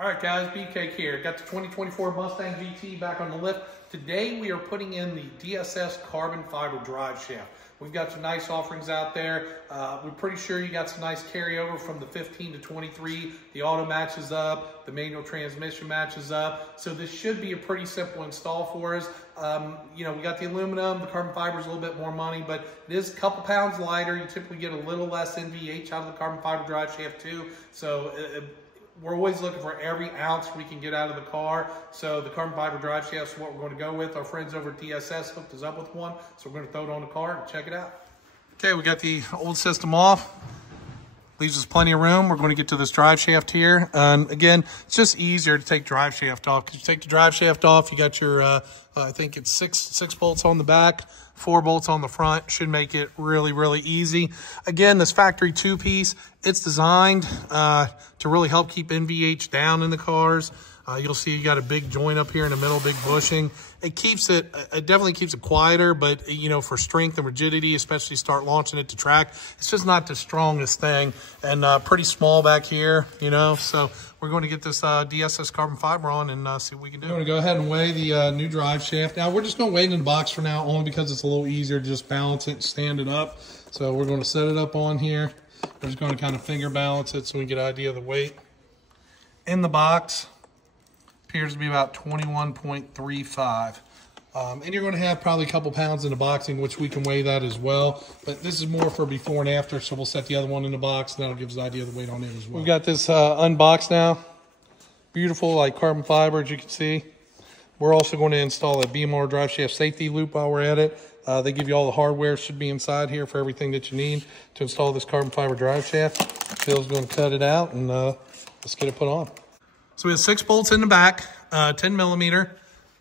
All right, guys, Beefcake here. Got the 2024 Mustang GT back on the lift. Today we are putting in the DSS carbon fiber drive shaft. We've got some nice offerings out there. We're pretty sure you got some nice carryover from the 15 to 23. The auto matches up, the manual transmission matches up. So this should be a pretty simple install for us. You know, we got the aluminum, the carbon fiber is a little bit more money, but it is a couple pounds lighter. You typically get a little less NVH out of the carbon fiber drive shaft too. So we're always looking for every ounce we can get out of the car. So the carbon fiber drive shaft is what we're going to go with. Our friends over at DSS hooked us up with one. So we're going to throw it on the car and check it out. Okay, we got the old system off. Leaves us plenty of room. We're going to get to this drive shaft here. Again, it's just easier to take drive shaft off. Because you take the drive shaft off, you got your, I think it's six bolts on the back, 4 bolts on the front. Should make it really, really easy. Again, this factory 2-piece, it's designed to really help keep NVH down in the cars. You'll see you got a big joint up here in the middle, big bushing. It definitely keeps it quieter, but you know, for strength and rigidity, especially start launching it to track, it's just not the strongest thing, and pretty small back here, you know. So we're going to get this DSS carbon fiber on and see what we can do. We're going to go ahead and weigh the new drive shaft. Now we're just going to weigh it in the box for now, only because it's a little easier to just balance it and stand it up. So we're going to set it up on here. We're just going to kind of finger balance it so we get an idea of the weight. In the box, appears to be about 21.35. And you're going to have probably a couple pounds in the boxing, which we can weigh that as well. But this is more for before and after, so we'll set the other one in the box, and that'll give us an idea of the weight on it as well. We've got this unboxed now. Beautiful, like carbon fiber, as you can see. We're also going to install a BMR drive shaft safety loop while we're at it. They give you all the hardware, should be inside here for everything that you need to install this carbon fiber drive shaft. Phil's going to cut it out, and let's get it put on. So we have 6 bolts in the back, 10 millimeter,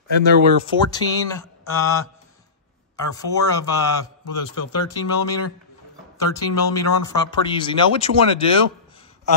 and there were 14, or 4 of, what are those, Phil, 13 millimeter? 13 millimeter on the front, pretty easy. Now what you want to do,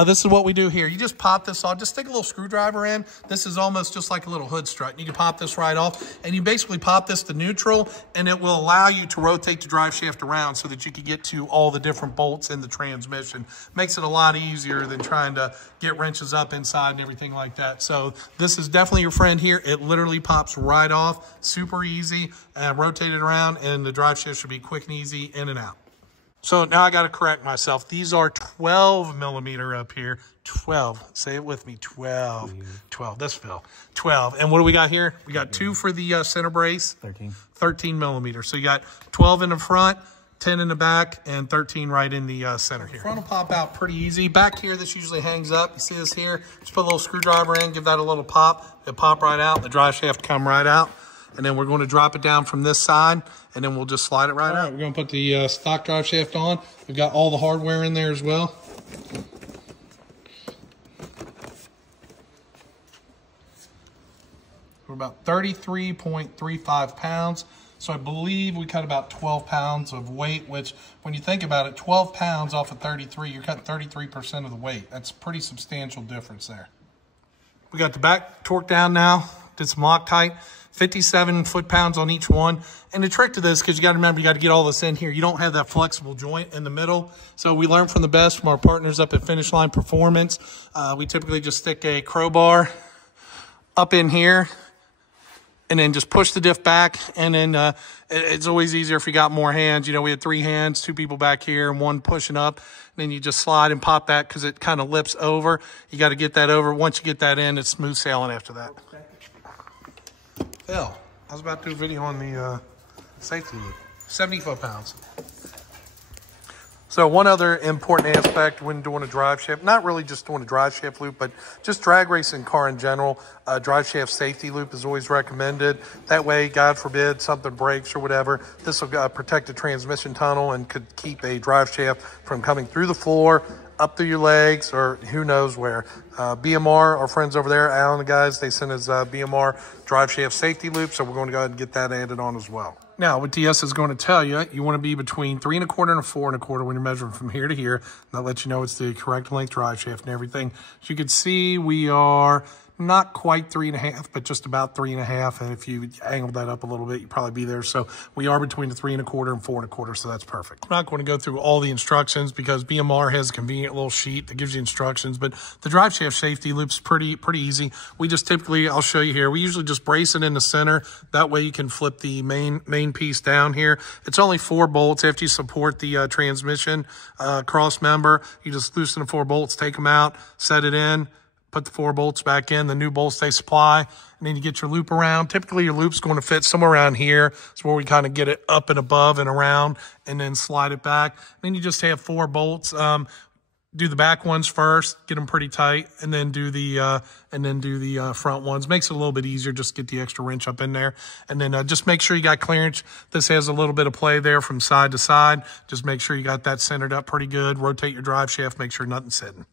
this is what we do here. You just pop this off, just stick a little screwdriver in. This is almost just like a little hood strut. You can pop this right off, and you basically pop this to neutral, and it will allow you to rotate the drive shaft around so that you can get to all the different bolts in the transmission. Makes it a lot easier than trying to get wrenches up inside and everything like that. So this is definitely your friend here. It literally pops right off, super easy, rotate it around, and the drive shaft should be quick and easy in and out. So now I got to correct myself. These are 12 millimeter up here. 12. Say it with me. 12. 12. That's Phil. 12. And what do we got here? We got 2 for the center brace. 13. 13 millimeter. So you got 12 in the front, 10 in the back, and 13 right in the center here. The front will pop out pretty easy. Back here, this usually hangs up. You see this here? Just put a little screwdriver in, give that a little pop. It'll pop right out. The drive shaft come right out. And then we're going to drop it down from this side, and then we'll just slide it right out. We're going to put the stock drive shaft on. We've got all the hardware in there as well. We're about 33.35 pounds. So I believe we cut about 12 pounds of weight, which when you think about it, 12 pounds off of 33, you're cutting 33% of the weight. That's a pretty substantial difference there. We got the back torqued down now. Did some Loctite. 57 foot-pounds on each one. And the trick to this, because you got to remember, you got to get all this in here. You don't have that flexible joint in the middle. So we learned from the best from our partners up at Finish Line Performance. We typically just stick a crowbar up in here and then just push the diff back. And then it's always easier if you got more hands. You know, we had 3 hands, 2 people back here, and 1 pushing up. And then you just slide and pop that because it kind of lips over. You got to get that over. Once you get that in, it's smooth sailing after that. Phil, I was about to do a video on the safety loop. 70 foot-pounds. So one other important aspect when doing a drive shaft, not really just doing a drive shaft loop, but just drag racing car in general, drive shaft safety loop is always recommended. That way, God forbid, something breaks or whatever, this will protect the transmission tunnel and could keep a drive shaft from coming through the floor, up through your legs, or who knows where. BMR, our friends over there, Alan and the guys, they sent us BMR drive shaft safety loop, so we're going to go ahead and get that added on as well. Now, what DS is going to tell you, you want to be between 3 1/4 and 4 1/4 when you're measuring from here to here. And that lets you know it's the correct length drive shaft and everything. As you can see, we are not quite 3.5, but just about 3.5. And if you angled that up a little bit, you'd probably be there. So we are between the 3.25 and 4.25, so that's perfect. I'm not going to go through all the instructions because BMR has a convenient little sheet that gives you instructions, but the drive shaft safety loop's pretty easy. We just typically, I'll show you here, we usually just brace it in the center. That way you can flip the main piece down here. It's only 4 bolts. After you support the transmission cross member, you just loosen the 4 bolts, take them out, set it in, put the 4 bolts back in, the new bolts they supply, and then you get your loop around. Typically, your loop's going to fit somewhere around here. It's where we kind of get it up and above and around, and then slide it back. And then you just have 4 bolts. Do the back ones first, get them pretty tight, and then do the front ones. Makes it a little bit easier. Just get the extra wrench up in there, and then just make sure you got clearance. This has a little bit of play there from side to side. Just make sure you got that centered up pretty good. Rotate your drive shaft. Make sure nothing's sitting.